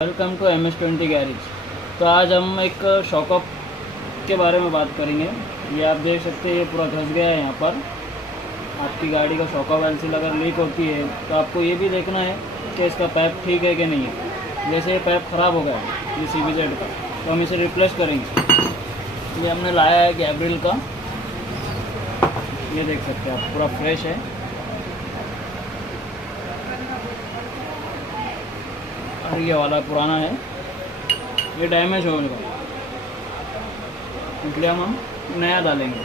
Welcome to MS20 garage. तो आज हम एक शॉकअप के बारे में बात करेंगे। ये आप देख सकते हैं, ये पूरा धंस गया है। यहाँ पर आपकी गाड़ी का शॉकअप एलसील अगर लीक होती है तो आपको ये भी देखना है कि इसका पाइप ठीक है कि नहीं है। जैसे ये पाइप ख़राब हो गया है ये CVZ का, तो हम इसे रिप्लेस करेंगे। ये हमने लाया है गैब्रियल का, ये देख सकते हैं आप, पूरा फ्रेश है। और ये वाला पुराना है, ये डैमेज हो गया, इसलिए हम नया डालेंगे।